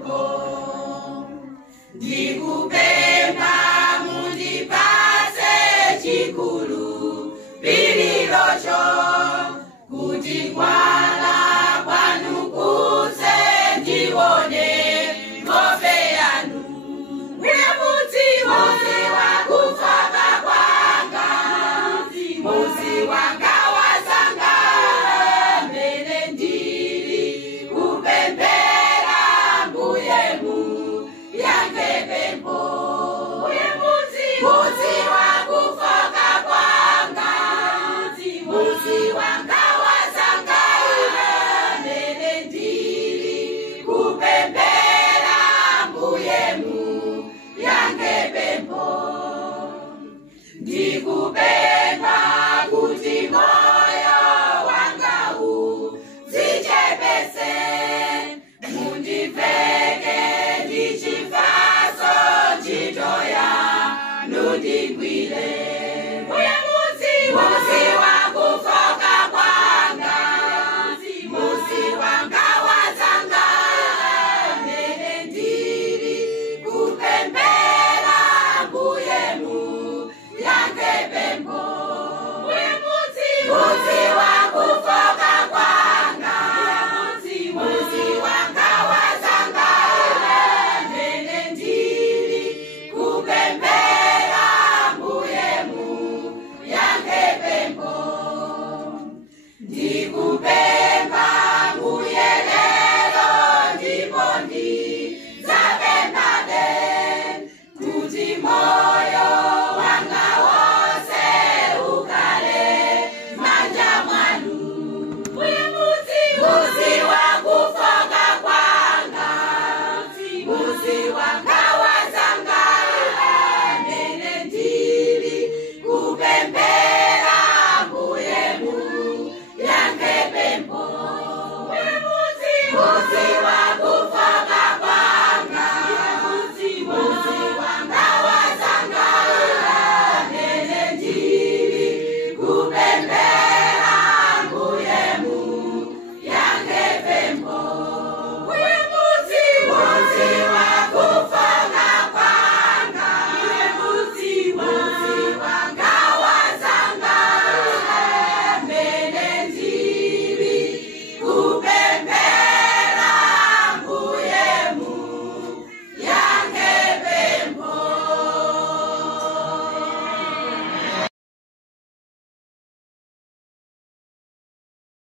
pempo. Ndikupemba mundipase chikulu pililocho kuti kwala kwanu kuse ndione ng'ombe yanu. Muzi wakufaka kwanga, muzi wanga wazanga, mbele ndili kupembera mbuyemu yange pempo. Muzi wakufaka kwanga, muzi wanga wazanga, mbele ndili kupembera mbuyemu yange pempo. Ndikupemba kuti moyo wanga uzichepese, mundiveke ndichifaso chitoya nundigwire. Muzi